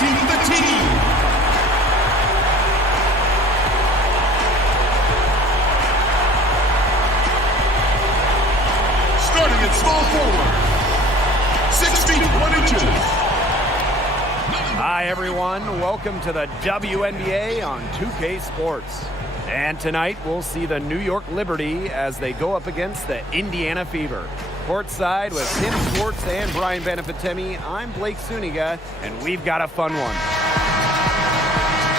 Representing the team. Starting at small forward, 6 feet 1 inches. Hi everyone, welcome to the WNBA on 2K Sports. And tonight we'll see the New York Liberty as they go up against the Indiana Fever. Courtside with Tim Swartz and Brian Benefitemi, I'm Blake Suniga, and we've got a fun one.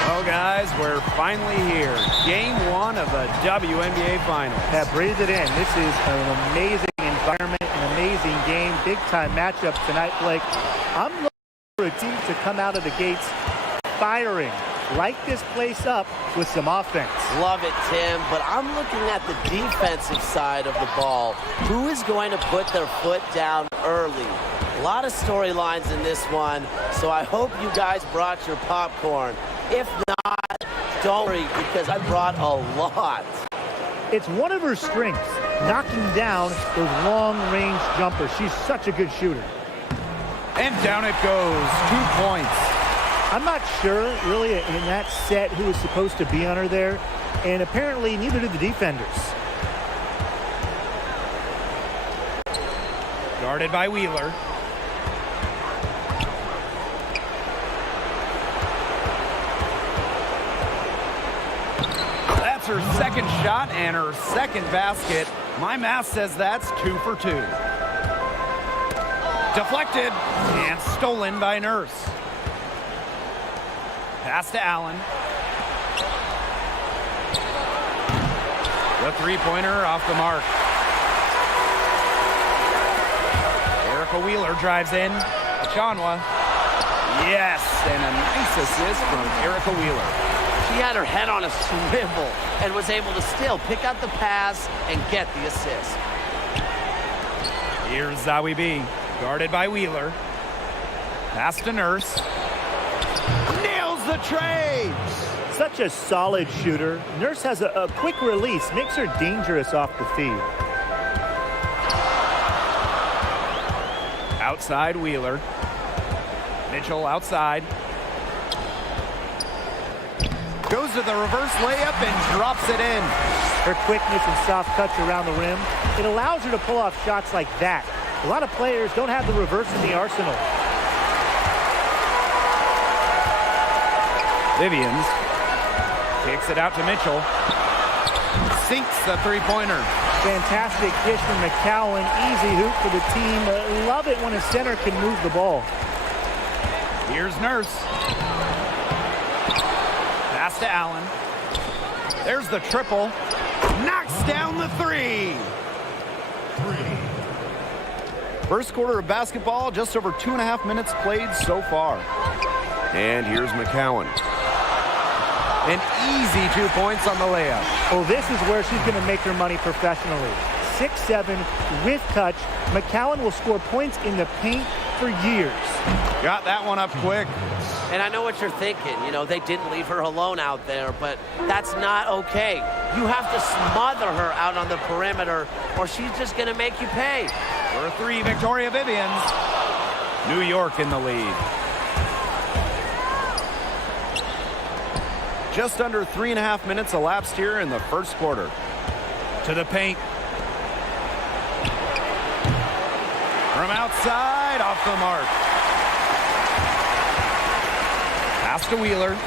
Well guys, we're finally here. Game 1 of the WNBA Finals. Yeah, breathe it in. This is an amazing environment, an amazing game, big-time matchup tonight, Blake. I'm looking for a team to come out of the gates firing, light this place up with some offense. Love it, Tim, but I'm looking at the defensive side of the ball. Who is going to put their foot down early? A lot of storylines in this one, so I hope you guys brought your popcorn. If not, don't worry, because I brought a lot. It's one of her strengths, knocking down those long-range jumpers. She's such a good shooter. And down it goes, 2 points. I'm not sure, really, in that set who was supposed to be on her there, and apparently neither did the defenders. Guarded by Wheeler. That's her second shot and her second basket. My math says that's 2 for 2. Deflected and stolen by Nurse. Pass to Allen. The three-pointer off the mark. Erica Wheeler drives in. Achanwa. Yes, and a nice assist from Erica Wheeler. She had her head on a swivel and was able to still pick out the pass and get the assist. Here's Zawi B, guarded by Wheeler. Pass to Nurse. Nails the trade! Such a solid shooter. Nurse has a quick release, makes her dangerous off the feed. Outside Wheeler. Mitchell outside. Goes to the reverse layup and drops it in. Her quickness and soft touch around the rim, it allows her to pull off shots like that. A lot of players don't have the reverse in the arsenal. Vivians kicks it out to Mitchell. Sinks the three-pointer. Fantastic dish from McCowan. Easy hoop for the team. Love it when a center can move the ball. Here's Nurse. Pass to Allen. There's the triple. Knocks down the three. First quarter of basketball, just over 2.5 minutes played so far. And here's McCowan. An easy 2 points on the layup. Oh, this is where she's going to make her money professionally. 6'7", with touch. McCowan will score points in the paint for years. Got that one up quick. And I know what you're thinking. You know, they didn't leave her alone out there, but that's not okay. You have to smother her out on the perimeter, or she's just going to make you pay. For a three, Victoria Vivians. New York in the lead. Just under 3.5 minutes elapsed here in the first quarter. To the paint. From outside, off the mark. Pass to Wheeler.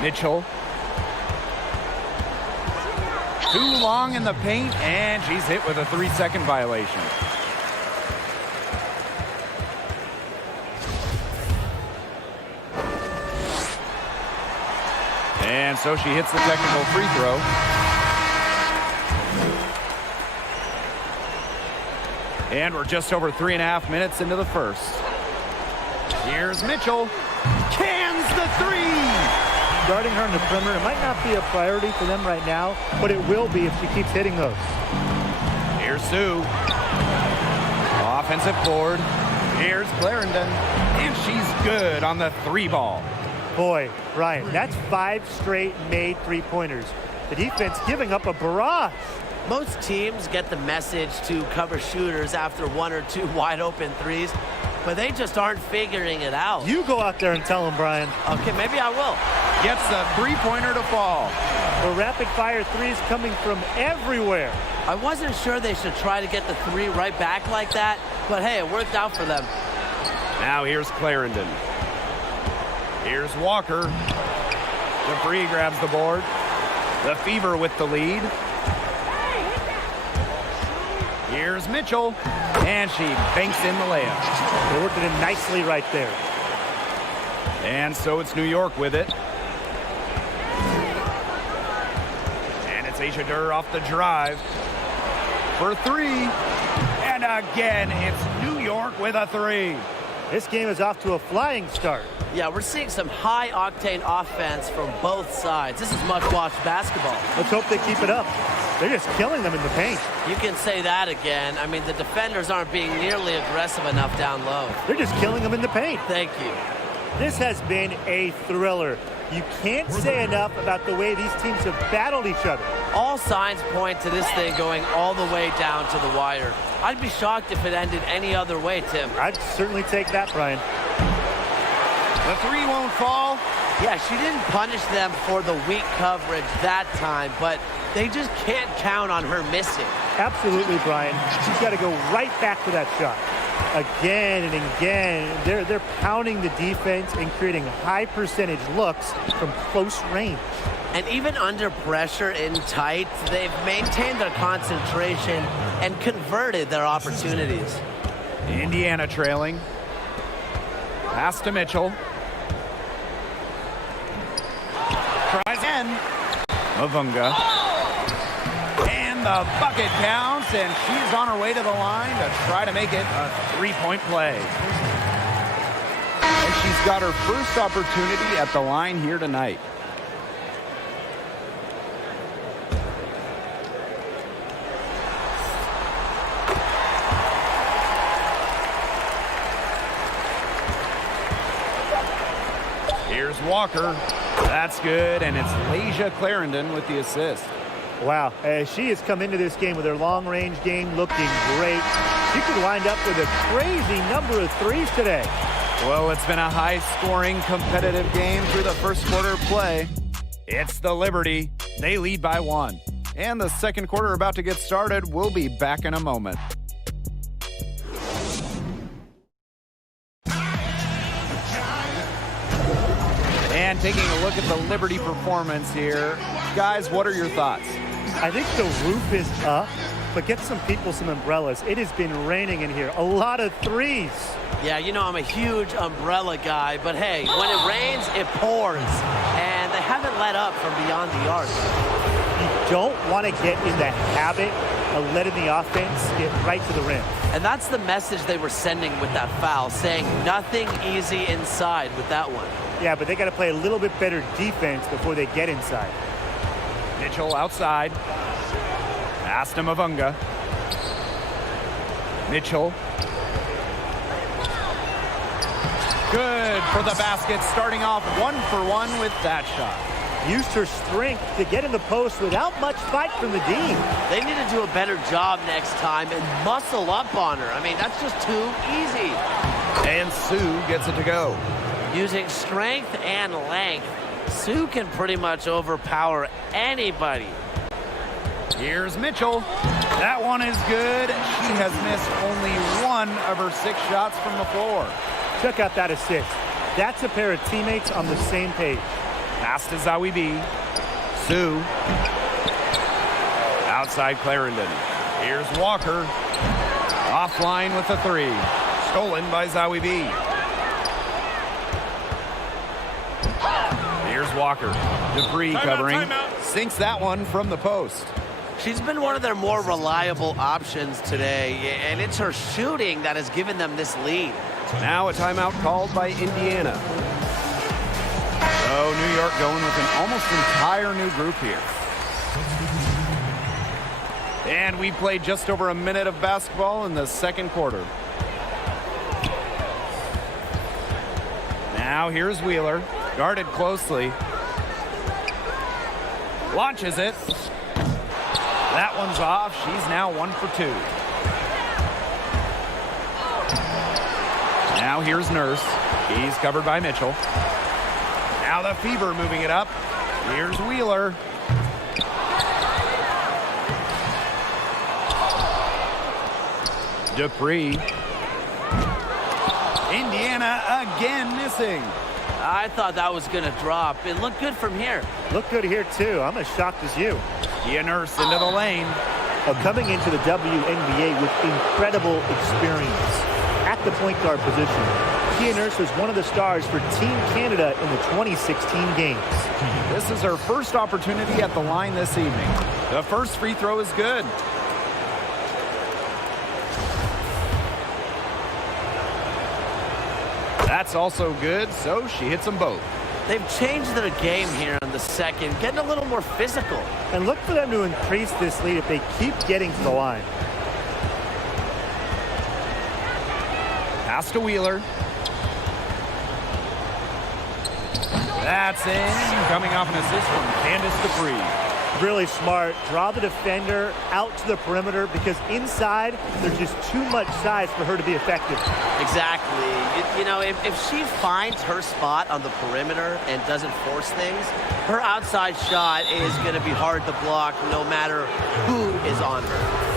Mitchell. Too long in the paint, and she's hit with a 3-second violation. And so she hits the technical free throw. And we're just over 3.5 minutes into the first. Here's Mitchell. Cans the three! Guarding her in the perimeter might not be a priority for them right now, but it will be if she keeps hitting those. Here's Sue. Offensive board. Here's Clarendon. And she's good on the three ball. Boy, Ryan, that's 5 straight made three-pointers. The defense giving up a barrage. Most teams get the message to cover shooters after 1 or 2 wide open threes. but they just aren't figuring it out. You go out there and tell them, Brian. Okay, maybe I will. Gets the three-pointer to fall. The rapid-fire threes coming from everywhere. I wasn't sure they should try to get the three right back like that, but hey, it worked out for them. Now here's Clarendon. Here's Walker. Dupree grabs the board. The Fever with the lead. Here's Mitchell, and she banks in the layup. They're working it nicely right there. And so it's New York with it. And it's Asia Durr off the drive for three. And again, it's New York with a three. This game is off to a flying start. Yeah, we're seeing some high-octane offense from both sides. This is much-watched basketball. Let's hope they keep it up. They're just killing them in the paint. You can say that again. I mean, the defenders aren't being nearly aggressive enough down low. They're just killing them in the paint. Thank you. This has been a thriller. You can't say enough about the way these teams have battled each other. All signs point to this thing going all the way down to the wire. I'd be shocked if it ended any other way, Tim. I'd certainly take that, Brian. The three won't fall. Yeah, she didn't punish them for the weak coverage that time, but they just can't count on her missing. Absolutely, Brian. She's got to go right back to that shot. Again and again, they're pounding the defense and creating high percentage looks from close range. And even under pressure in tight, they've maintained their concentration and converted their opportunities. Indiana trailing. Pass to Mitchell. Tries again. Mavunga. And the bucket counts, and she's on her way to the line to try to make it a three-point play. And she's got her first opportunity at the line here tonight. Here's Walker. That's good, and it's Layshia Clarendon with the assist. Wow, she has come into this game with her long-range game looking great. She could wind up with a crazy number of threes today. Well, it's been a high-scoring, competitive game through the first quarter of play. It's the Liberty. They lead by 1. And the second quarter about to get started. We'll be back in a moment. And taking a look at the Liberty performance here. Guys, what are your thoughts? I think the roof is up, but get some people some umbrellas. It has been raining in here. A lot of threes. Yeah, you know I'm a huge umbrella guy, but hey, when it rains, it pours. And they haven't let up from beyond the arc. You don't want to get in the habit of letting the offense get right to the rim. And that's the message they were sending with that foul, saying nothing easy inside with that one. Yeah, but they got to play a little bit better defense before they get inside. Mitchell outside. Pass to Mavunga. Mitchell. Good for the basket, starting off 1-for-1 with that shot. Used her strength to get in the post without much fight from the D. They need to do a better job next time and muscle up on her. I mean, that's just too easy. And Sue gets it to go. Using strength and length, Sue can pretty much overpower anybody. Here's Mitchell. That one is good. She has missed only 1 of her 6 shots from the floor. Check out that assist. That's a pair of teammates on the same page. Pass to Zawi B. Sue. Outside Clarendon. Here's Walker. Offline with the 3. Stolen by Zawi B. Here's Walker. Dupree covering. Sinks that one from the post. She's been one of their more reliable options today, and it's her shooting that has given them this lead. Now a timeout called by Indiana. So New York going with an almost entire new group here. And we played just over a minute of basketball in the second quarter. Now here's Wheeler, guarded closely. Launches it. That one's off. She's now 1 for 2. Now here's Nurse. He's covered by Mitchell. Now the Fever moving it up. Here's Wheeler. Dupree. Indiana again missing. I thought that was going to drop. It looked good from here. Look good here, too. I'm as shocked as you. Kia Nurse into the lane. Coming into the WNBA with incredible experience at the point guard position. Kia Nurse was one of the stars for Team Canada in the 2016 games. This is her first opportunity at the line this evening. The first free throw is good. That's also good, so she hits them both. They've changed their game here in the second, getting a little more physical. And look for them to increase this lead if they keep getting to the line. Pass to Wheeler. That's in. Coming off an assist from Candace Dupree. Really smart. Draw the defender out to the perimeter because inside there's just too much size for her to be effective. Exactly. You know, if she finds her spot on the perimeter and doesn't force things, her outside shot is going to be hard to block no matter who is on her.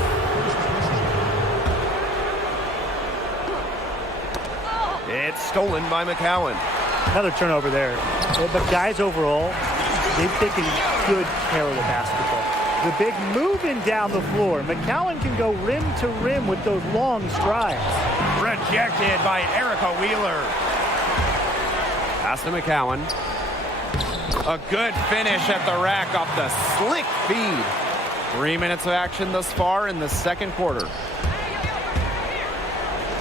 It's stolen by McCowan. Another turnover there. But guys, overall, they've taken good care of the basketball. The big moving down the floor. McCowan can go rim to rim with those long strides. Rejected by Erica Wheeler. Pass to McCowan. A good finish at the rack off the slick feed. 3 minutes of action thus far in the second quarter.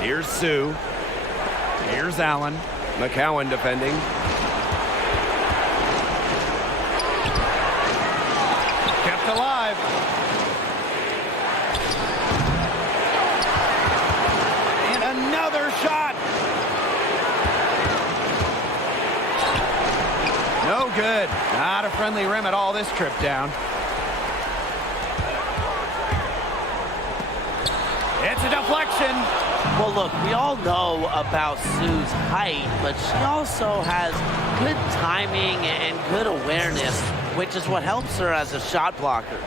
Here's Sue. Here's Allen. McCowan defending. Kept alive. And another shot. No good. Not a friendly rim at all this trip down. It's a deflection. Well, look, we all know about Sue's height, but she also has good timing and good awareness, which is what helps her as a shot blocker.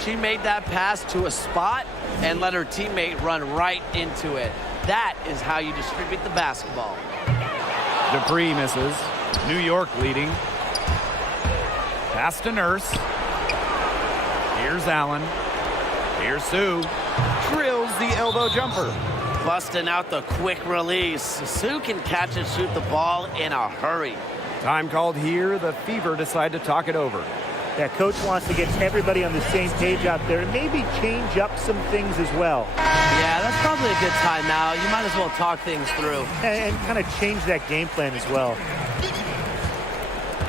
She made that pass to a spot and let her teammate run right into it. That is how you distribute the basketball. Dupree misses. New York leading. Pass to Nurse. Here's Allen. Here's Sue. Drills the elbow jumper. Busting out the quick release. Sue can catch and shoot the ball in a hurry. Time called here. The Fever decide to talk it over. Yeah, coach wants to get everybody on the same page out there and maybe change up some things as well. Yeah, that's probably a good timeout. You might as well talk things through. And kind of change that game plan as well.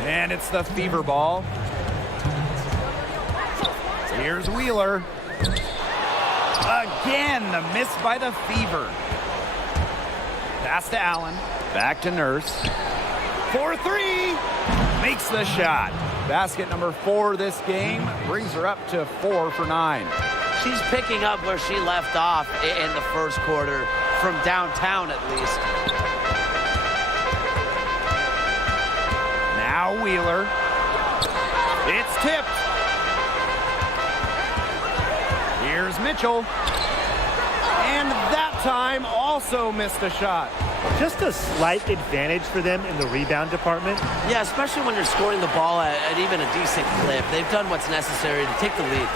And it's the Fever ball. Here's Wheeler. Again, the miss by the Fever. Pass to Allen. Back to Nurse. 4-3. Makes the shot. Basket number 4 this game brings her up to 4 for 9. She's picking up where she left off in the first quarter, from downtown at least. Now Wheeler. It's tipped. Here's Mitchell. And that time also missed a shot. Just a slight advantage for them in the rebound department. Yeah, especially when you're scoring the ball at even a decent clip. They've done what's necessary to take the lead.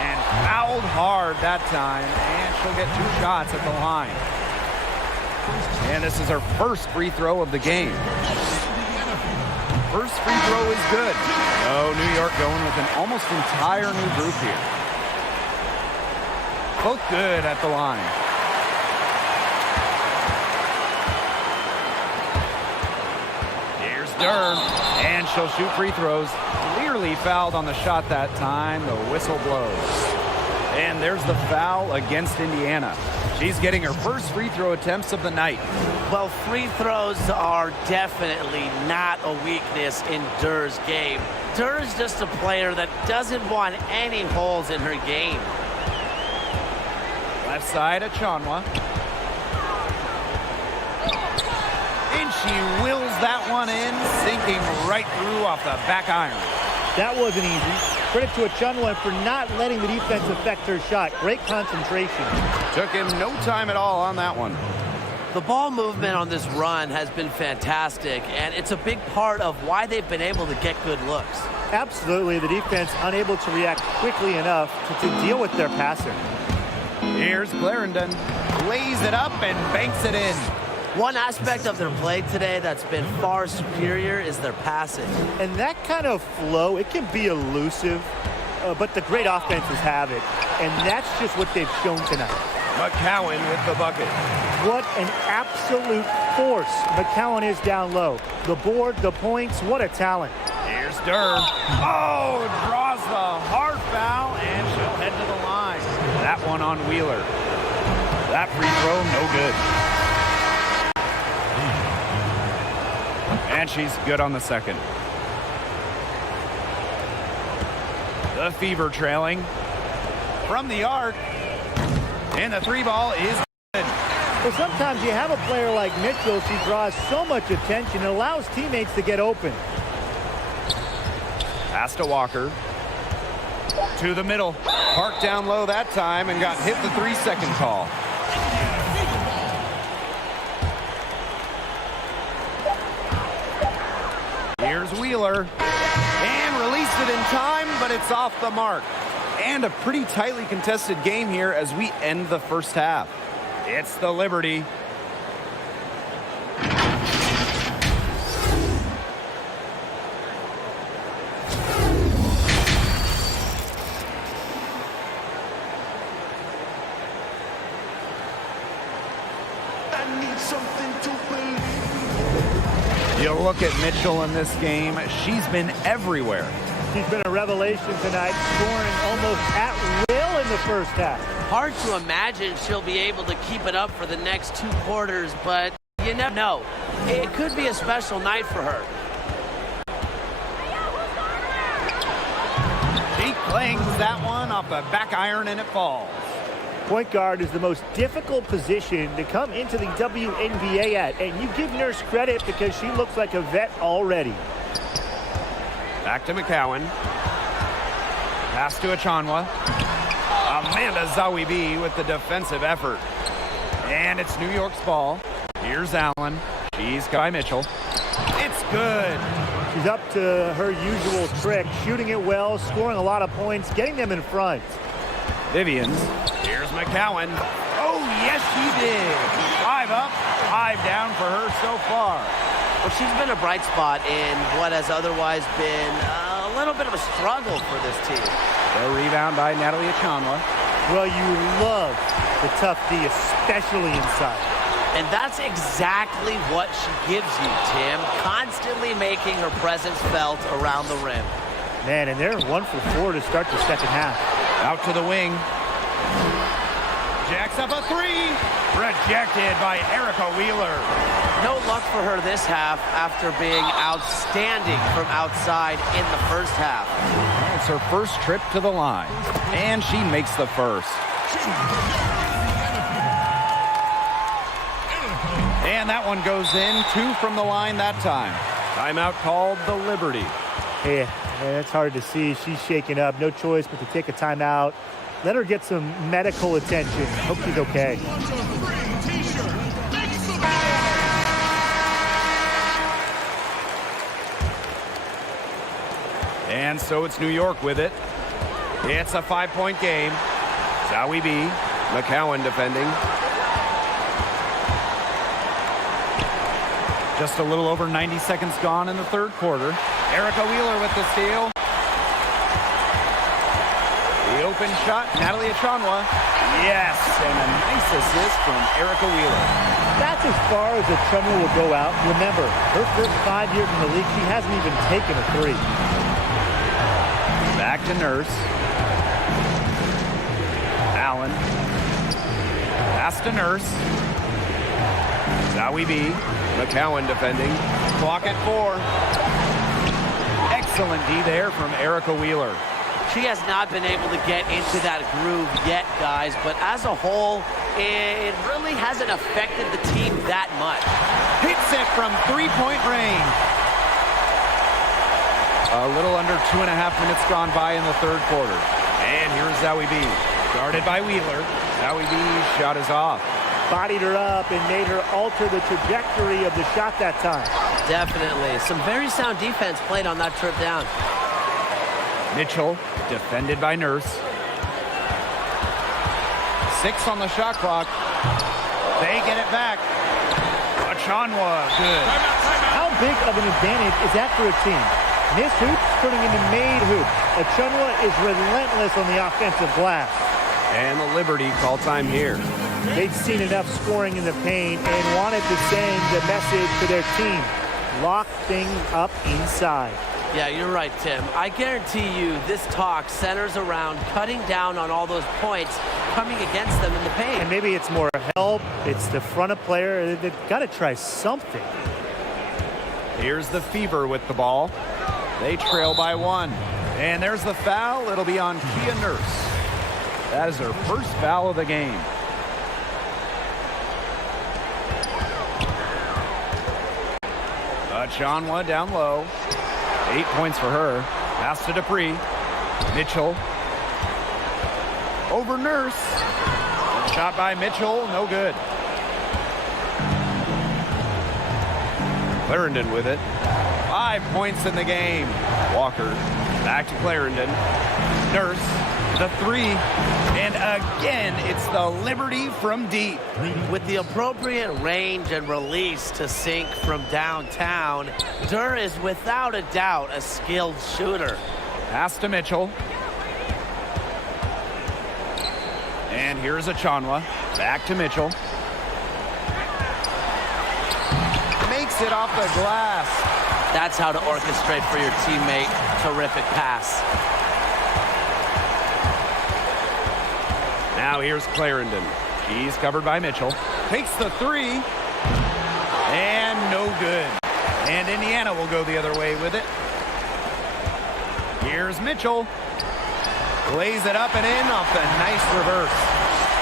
And fouled hard that time. And she'll get 2 shots at the line. And this is her first free throw of the game. First free throw is good. Oh, New York going with an almost entire new group here. Both good at the line. Here's Durr, and she'll shoot free throws. Clearly fouled on the shot that time. The whistle blows. And there's the foul against Indiana. She's getting her first free throw attempts of the night. Well, free throws are definitely not a weakness in Durr's game. Durr is just a player that doesn't want any holes in her game. Left side, Achonwa. And she wills that one in, sinking right through off the back iron. That wasn't easy. Credit to Achonwa for not letting the defense affect her shot. Great concentration. Took him no time at all on that one. The ball movement on this run has been fantastic, and it's a big part of why they've been able to get good looks. Absolutely, the defense unable to react quickly enough to deal with their passer. Here's Clarendon. Lays it up and banks it in. One aspect of their play today that's been far superior is their passing. And that kind of flow, it can be elusive, but the great offenses have it. And that's just what they've shown tonight. McCowan with the bucket. What an absolute force McCowan is down low. The board, the points, what a talent. Here's Durr. Oh, draws the hard foul, and she'll head to the line. That one on Wheeler. That free throw, no good. And she's good on the second. The Fever trailing from the arc. And the three ball is good. Well, sometimes you have a player like Mitchell. She draws so much attention. It allows teammates to get open. Pass to Walker. To the middle. Parked down low that time and got hit the 3-second call. Here's Wheeler. And released it in time, but it's off the mark. And a pretty tightly contested game here as we end the first half. It's the Liberty. I need something to believe. You look at Mitchell in this game, she's been everywhere. She's been a revelation tonight, scoring almost at will in the first half. Hard to imagine she'll be able to keep it up for the next 2 quarters, but you never know. It could be a special night for her. She clings that one off the back iron and it falls. Point guard is the most difficult position to come into the WNBA at, and you give Nurse credit because she looks like a vet already. Back to McCowan. Pass to Achonwa. Amanda Zawibi with the defensive effort. And it's New York's ball. Here's Allen. She's Guy Mitchell. It's good. She's up to her usual trick, shooting it well, scoring a lot of points, getting them in front. Vivians. Here's McCowan. Oh, yes, she did. 5 up, 5 down for her so far. Well, she's been a bright spot in what has otherwise been a little bit of a struggle for this team. The rebound by Natalie Achonwa. Well, you love the tough D, especially inside. And that's exactly what she gives you, Tim. Constantly making her presence felt around the rim. Man, and they're 1 for 4 to start the second half. Out to the wing. Jacks up a 3. Rejected by Erica Wheeler. No luck for her this half after being outstanding from outside in the first half. It's her first trip to the line. And she makes the first. And that one goes in. 2 from the line that time. Timeout called the Liberty. Yeah, it's hard to see. She's shaken up. No choice but to take a timeout. Let her get some medical attention. Hope she's okay. And so it's New York with it. It's a 5-point game. Zawibi, McCowan defending. Just a little over 90 seconds gone in the third quarter. Erica Wheeler with the steal. The open shot, Natalie Achonwa. Yes, and a nice assist from Erica Wheeler. That's as far as Achonwa will go out. Remember, her first 5 years in the league, she hasn't even taken a 3. Back to Nurse. Allen. Pass to Nurse. Zawibi. McCowan defending. Clock at 4. Excellent D there from Erica Wheeler. She has not been able to get into that groove yet, guys, but as a whole, it really hasn't affected the team that much. Hits it from three-point range. A little under 2.5 minutes gone by in the third quarter. And here's Zoe B. Guarded by Wheeler. Zoe B's shot is off. Bodied her up and made her alter the trajectory of the shot that time. Definitely. Some very sound defense played on that trip down. Mitchell, defended by Nurse. 6 on the shot clock. They get it back. Achanwa, good. How big of an advantage is that for a team? Miss hoops turning into made hoops. Achanwa is relentless on the offensive glass. And the Liberty call time here. They've seen enough scoring in the paint and wanted to send a message to their team. Lock things up inside. Yeah, you're right, Tim. I guarantee you this talk centers around cutting down on all those points coming against them in the paint. And maybe it's more help. It's the front of player. They've got to try something. Here's the Fever with the ball. They trail by 1. And there's the foul. It'll be on Kia Nurse. That is her first foul of the game. Achanwa down low. 8 points for her. Pass to Dupree. Mitchell. Over Nurse. Shot by Mitchell. No good. Clarendon with it. 5 points in the game. Walker. Back to Clarendon. Nurse. The 3. And again, it's the Liberty from deep. With the appropriate range and release to sink from downtown, Durr is without a doubt a skilled shooter. Pass to Mitchell. And here's Achanwa. Back to Mitchell. Makes it off the glass. That's how to orchestrate for your teammate. Terrific pass. Now here's Clarendon. She's covered by Mitchell. Takes the 3. And no good. And Indiana will go the other way with it. Here's Mitchell. Lays it up and in off the nice reverse.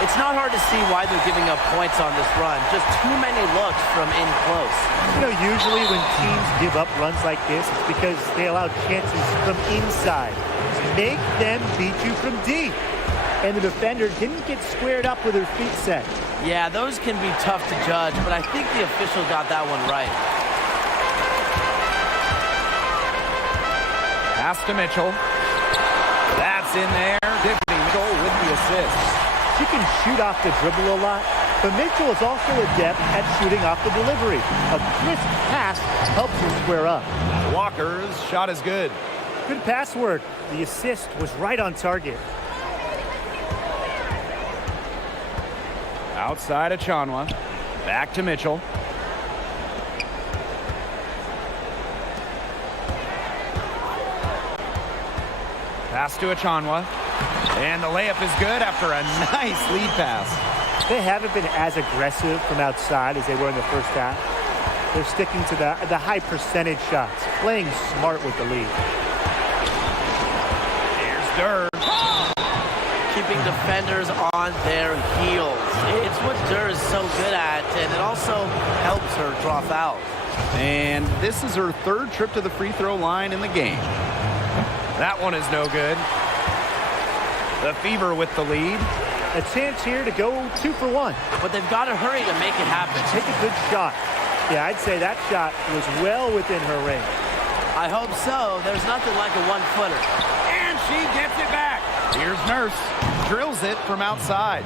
It's not hard to see why they're giving up points on this run. Just too many looks from in close. You know, usually when teams give up runs like this, it's because they allow chances from inside. Make them beat you from deep. And the defender didn't get squared up with her feet set. Yeah, those can be tough to judge, but I think the official got that one right. Pass to Mitchell. That's in there. Tiffany Mitchell with the assist. She can shoot off the dribble a lot, but Mitchell is also adept at shooting off the delivery. A crisp pass helps her square up. Walker's shot is good. Good pass work. The assist was right on target. Outside Achanwa. Back to Mitchell. Pass to Achanwa. And the layup is good after a nice lead pass. They haven't been as aggressive from outside as they were in the first half. They're sticking to the high percentage shots, playing smart with the lead. Here's Durr. Keeping defenders on their heels. It's what Durr is so good at, and it also helps her draw fouls. And this is her 3rd trip to the free throw line in the game. That one is no good. The Fever with the lead. A chance here to go 2 for 1. But they've got to hurry to make it happen. Take a good shot. Yeah, I'd say that shot was well within her range. I hope so. There's nothing like a 1-footer. And she gets it back. Here's Nurse. Drills it from outside.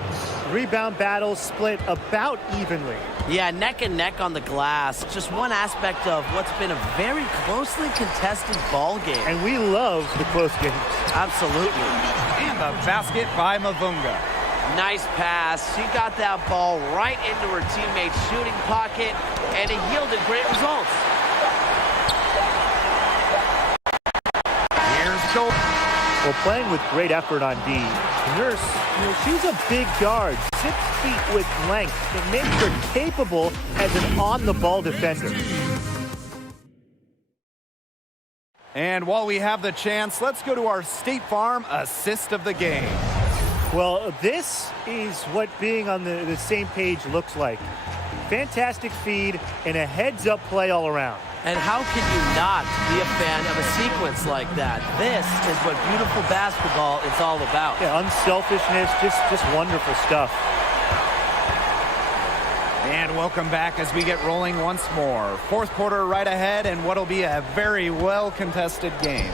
Rebound battle split about evenly. Yeah, neck and neck on the glass. Just one aspect of what's been a very closely contested ball game. And we love the close games. Absolutely. And the basket by Mavunga. Nice pass. She got that ball right into her teammate's shooting pocket, and it yielded great results. Here's Schultz. Well, playing with great effort on D. Nurse, she's a big guard, 6 feet with length. It makes her capable as an on-the-ball defender. And while we have the chance, let's go to our State Farm assist of the game. Well, this is what being on the same page looks like. Fantastic feed and a heads-up play all around. And how can you not be a fan of a sequence like that? This is what beautiful basketball is all about. Yeah, unselfishness, just wonderful stuff. And welcome back as we get rolling once more. Fourth quarter right ahead, and what'll be a very well-contested game.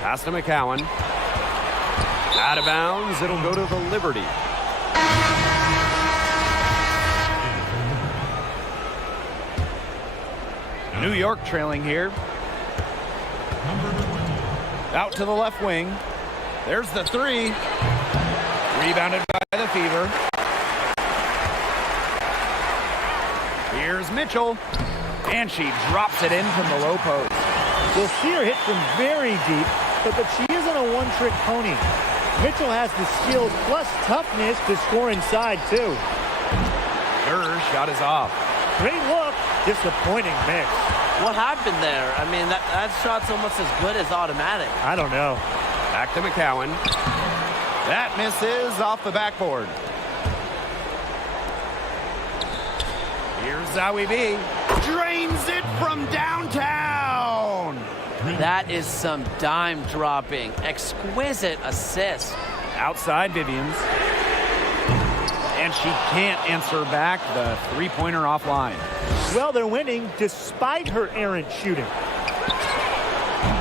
Pass to McCowan. Out of bounds, it'll go to the Liberty. New York trailing here. Out to the left wing. There's the three. Rebounded by the Fever. Here's Mitchell. And she drops it in from the low post. We'll see her hit from very deep, but she isn't a one-trick pony. Mitchell has the skills plus toughness to score inside, too. Her shot is off. Great look. Disappointing miss. What happened there? I mean, that shot's almost as good as automatic. I don't know. Back to McCowan. That misses off the backboard. Here's Zawi B. Drains it from downtown. That is some dime dropping. Exquisite assist. Outside Vivians. And she can't answer back the three-pointer offline. Well, they're winning despite her errant shooting.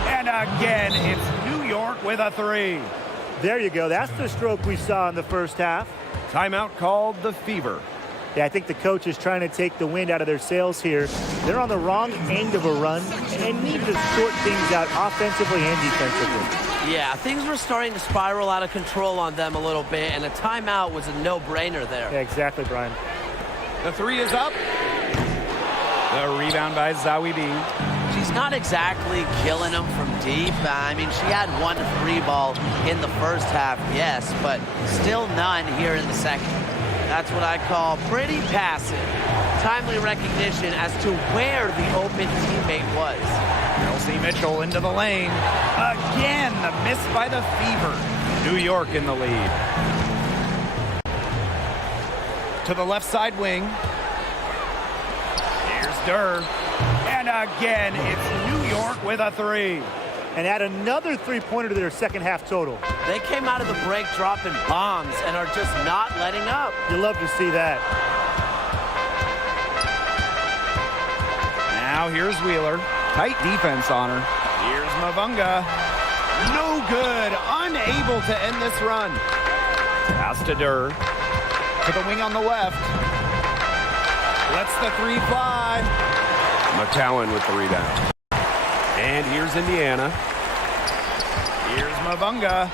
And again, it's New York with a three. There you go. That's the stroke we saw in the first half. Timeout called the Fever. Yeah, I think the coach is trying to take the wind out of their sails here. They're on the wrong end of a run and need to sort things out offensively and defensively. Yeah, things were starting to spiral out of control on them a little bit, and a timeout was a no-brainer there. Yeah, exactly, Brian. The three is up. The rebound by Zawi B. She's not exactly killing them from deep. I mean, she had one free ball in the first half, yes, but still none here in the second. That's what I call pretty passive. Timely recognition as to where the open teammate was. Kelsey Mitchell into the lane. Again, the miss by the Fever. New York in the lead. To the left side wing. Here's Durr. And again, it's New York with a three. And add another three-pointer to their second half total. They came out of the break dropping bombs and are just not letting up. You love to see that. Now here's Wheeler. Tight defense on her. Here's Mavunga. No good. Unable to end this run. Pass to Durr. To the wing on the left. Lets the three fly. McCowan with the rebound. And here's Indiana. Here's Mavunga.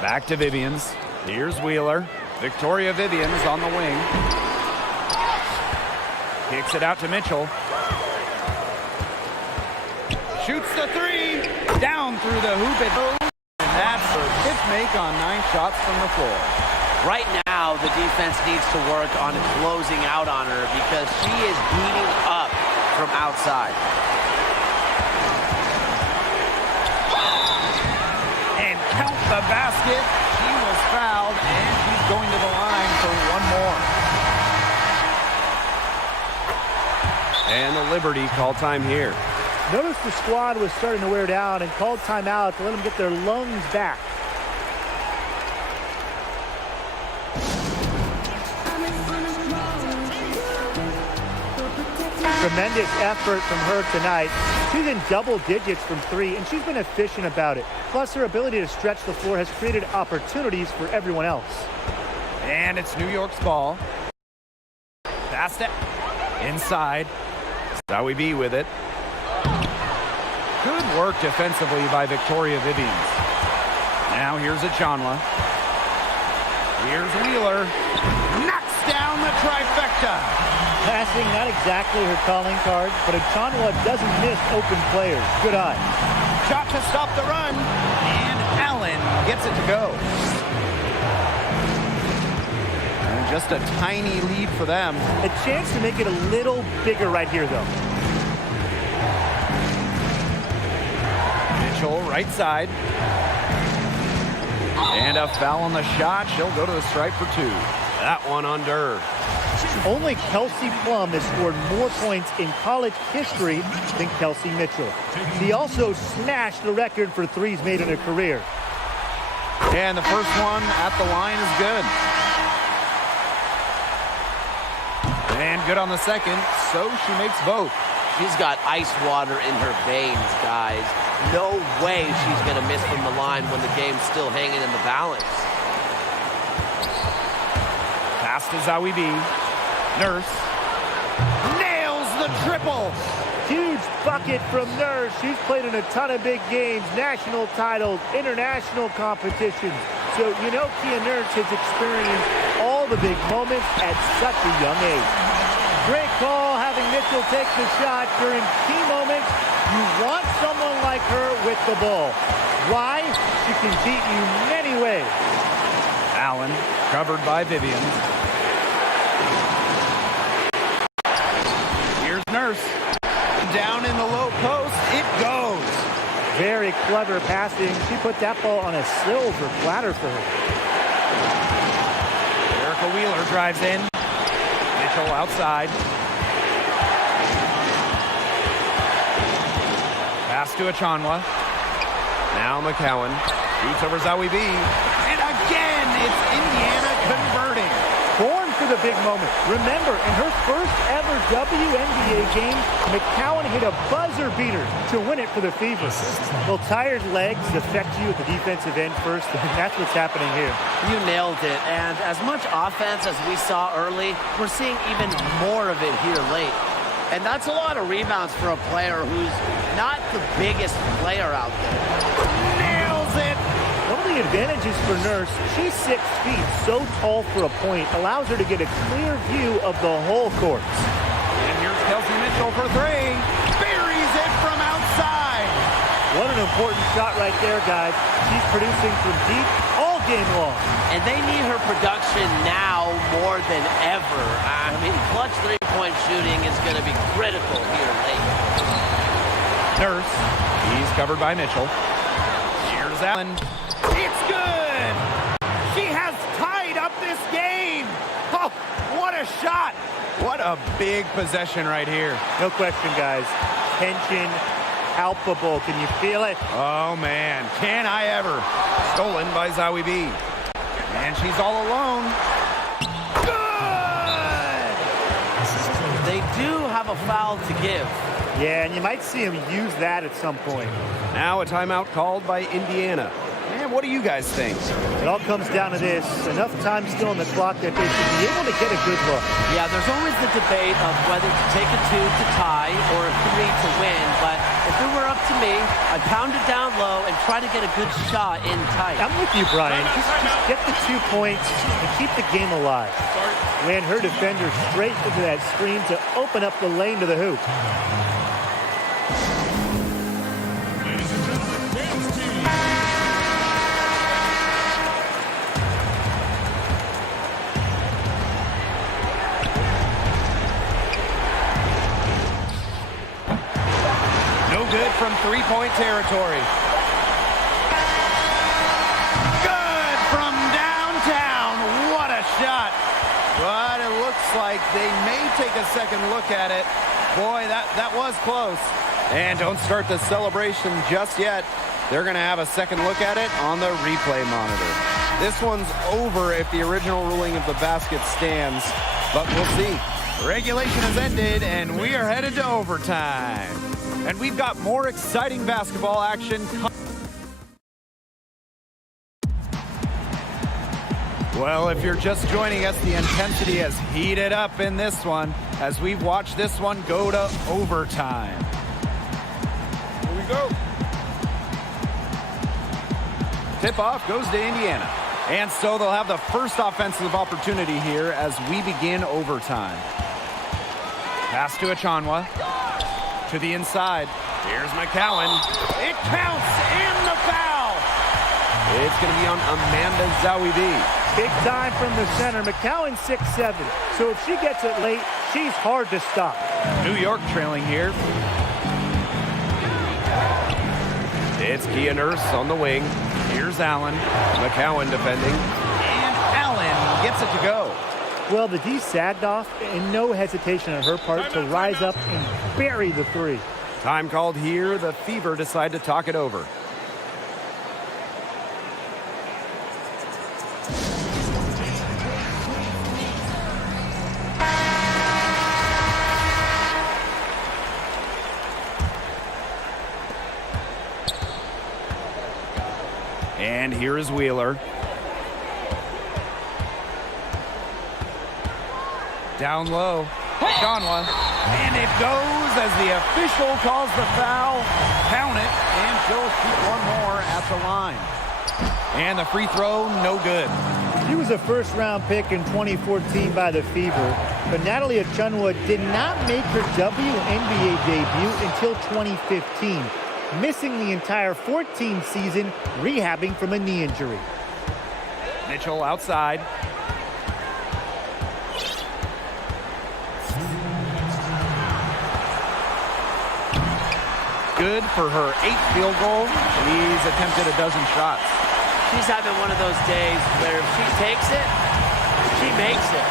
Back to Vivians. Here's Wheeler. Victoria Vivians on the wing. Kicks it out to Mitchell. Shoots the three. Down through the hoop it goes. And that's her fifth make on 9 shots from the floor. Right now, the defense needs to work on closing out on her because she is beating up from outside. And count the basket. She was fouled, and she's going to the line for one more. And the Liberty call time here. Notice the squad was starting to wear down and called timeout to let them get their lungs back. Tremendous effort from her tonight. She's in double digits from three, and she's been efficient about it. Plus, her ability to stretch the floor has created opportunities for everyone else. And it's New York's ball. Pass it inside. Zawi B with it. Good work defensively by Victoria Vivians. Now here's Achanwa. Here's Wheeler. Knocks down the trifecta. Passing, not exactly her calling card, but Achanwa doesn't miss open players. Good eye. Shot to stop the run. And Allen gets it to go. And just a tiny lead for them. A chance to make it a little bigger right here, though. Mitchell, right side. And a foul on the shot. She'll go to the stripe for 2. That one under. Only Kelsey Plum has scored more points in college history than Kelsey Mitchell. She also smashed the record for threes made in her career. And the first one at the line is good. And good on the second, so she makes both. She's got ice water in her veins, guys. No way she's going to miss from the line when the game's still hanging in the balance. Pass to Zawi B. Nurse nails the triple. Huge bucket from Nurse. She's played in a ton of big games, national titles, international competitions. So, you know, Kia Nurse has experienced all the big moments at such a young age. Great call having Mitchell take the shot during key moments. You want someone like her with the ball. Why? She can beat you many ways. Allen covered by Vivian. Here's Nurse. Down in the low post, it goes. Very clever passing. She put that ball on a silver platter for her. Erica Wheeler drives in. Mitchell outside. Pass to Achanwa. Now McCowan shoots over Zawi B. And again, it's Indiana converting. Born for the big moment. Remember, in her first ever WNBA game, McCowan hit a buzzer beater to win it for the Fever. Well, tired legs affect you at the defensive end first, and that's what's happening here. You nailed it. And as much offense as we saw early, we're seeing even more of it here late. And that's a lot of rebounds for a player who's not the biggest player out there. Nails it. One of the advantages for Nurse, she's 6 feet, so tall for a point, allows her to get a clear view of the whole court. And here's Kelsey Mitchell for 3. Buries it from outside. What an important shot right there, guys. She's producing from deep all game long. And they need her production now more than ever. I mean, clutch three-point shooting is going to be critical here late. Nurse. He's covered by Mitchell. Here's Allen. It's good! She has tied up this game! Oh, what a shot! What a big possession right here. No question, guys. Tension, palpable. Can you feel it? Oh, man. Can I ever? Stolen by Zawi B. And she's all alone. Good! They do have a foul to give. Yeah, and you might see him use that at some point. Now a timeout called by Indiana. Man, what do you guys think? It all comes down to this. Enough time still on the clock that they should be able to get a good look. Yeah, there's always the debate of whether to take a 2 to tie or a 3 to win. But if it were up to me, I'd pound it down low and try to get a good shot in tight. I'm with you, Brian. Just get the 2 points and keep the game alive. Ran her defender straight into that screen to open up the lane to the hoop. From three-point territory. Good from downtown. What a shot. But it looks like they may take a second look at it. Boy, that was close. And don't start the celebration just yet. They're going to have a second look at it on the replay monitor. This one's over if the original ruling of the basket stands, but we'll see. Regulation has ended, and we are headed to overtime. And we've got more exciting basketball action. Well, if you're just joining us, the intensity has heated up in this one as we've watched this one go to overtime. Here we go. Tip-off goes to Indiana. And so they'll have the first offensive opportunity here as we begin overtime. Pass to Achanwa. To the inside. Here's McCowan. It counts and the foul. It's going to be on Amanda Zawi B. Big time from the center. McCowan 6'7". So if she gets it late, she's hard to stop. New York trailing here. It's Kia Nurse on the wing. Here's Allen. McCowan defending. And Allen gets it to go. Well, the D sagged off, and no hesitation on her part to rise up and bury the three. Time called here. The Fever decide to talk it over. And here is Wheeler. Down low. Shanwa. And it goes as the official calls the foul. Count it, and she'll shoot one more at the line. And the free throw, no good. She was a first-round pick in 2014 by the Fever, but Natalie Achunwa did not make her WNBA debut until 2015, missing the entire 14 season, rehabbing from a knee injury. Mitchell outside. Good for her 8th field goal. She's attempted a dozen shots. She's having one of those days where if she takes it, she makes it.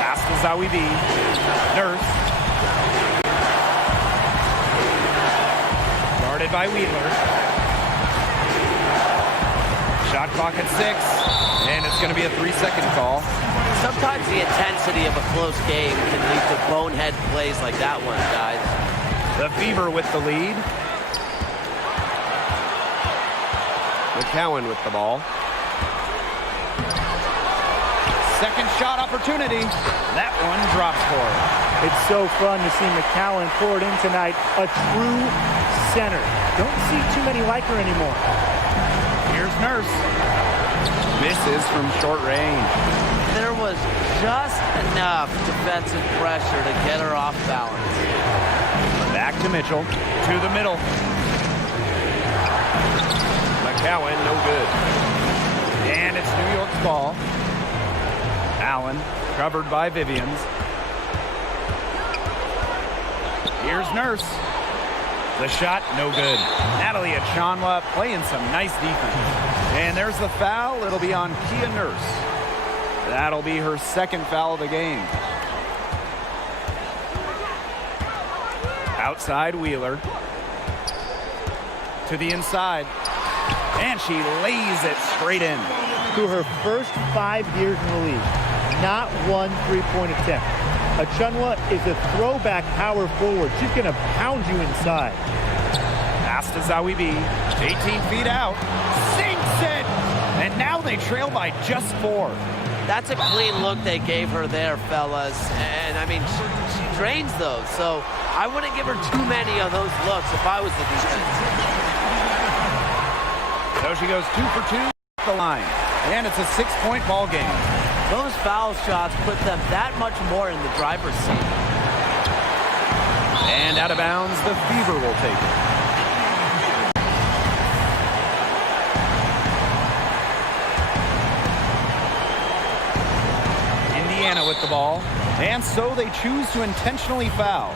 Pass to Zawi B. Nurse. Guarded by Wheeler. Shot clock at 6, and it's going to be a 3-second call. Sometimes the intensity of a close game can lead to bonehead plays like that one, guys. The Fever with the lead. McCowan with the ball. Second shot opportunity. That one drops for her. It's so fun to see McCowan pour it in tonight. A true center. Don't see too many like her anymore. Here's Nurse. Misses from short range. There was just enough defensive pressure to get her off balance. Back to Mitchell. To the middle. McCowan, no good. And it's New York's ball. Allen, covered by Vivians. Here's Nurse. The shot, no good. Natalie Achunwa playing some nice defense. And there's the foul. It'll be on Kia Nurse. That'll be her 2nd foul of the game. Outside Wheeler. To the inside. And she lays it straight in. Through her first 5 years in the league, not one three-point attempt. Achunwa is a throwback power forward. She's going to pound you inside. Pass to Zawi B. 18 feet out. Sinks it! And now they trail by just 4. That's a clean look they gave her there, fellas. And, I mean, she drains those. So I wouldn't give her too many of those looks if I was the defense. So she goes 2 for 2 at the line. And it's a 6-point ball game. Those foul shots put them that much more in the driver's seat. And out of bounds, the Fever will take it. Indiana with the ball. And so they choose to intentionally foul.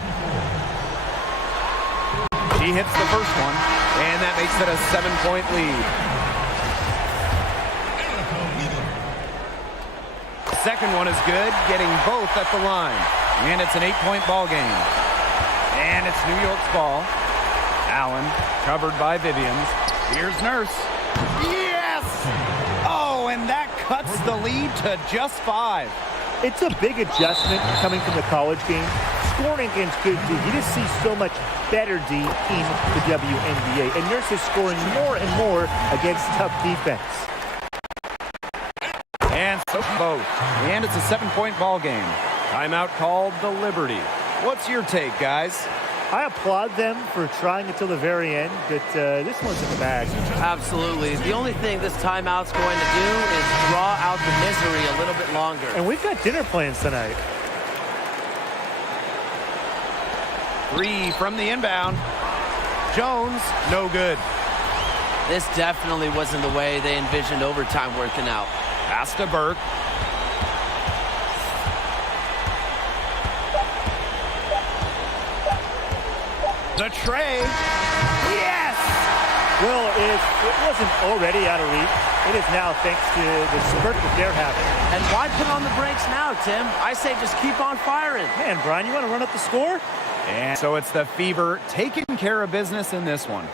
She hits the first one, and that makes it a 7-point lead. Second one is good, getting both at the line. And it's an 8-point ball game. And it's New York's ball. Allen, covered by Vivians. Here's Nurse. Yes! Oh, and that cuts the lead to just 5. It's a big adjustment coming from the college game. Scoring against good D, you just see so much better D in the WNBA. And Nurse is scoring more and more against tough defense. And so both. And it's a 7-point ball game. Timeout called the Liberty. What's your take, guys? I applaud them for trying until the very end, but this one's in the bag. Absolutely. The only thing this timeout's going to do is draw out the misery a little bit longer. And we've got dinner plans tonight. 3 from the inbound. Jones, no good. This definitely wasn't the way they envisioned overtime working out. Pass to Burke. The tray. Yes! Well, it wasn't already out of reach. It is now thanks to the spurt that they're having. And why put on the brakes now, Tim? I say just keep on firing. Man, Brian, you want to run up the score? And so it's the Fever taking care of business in this one.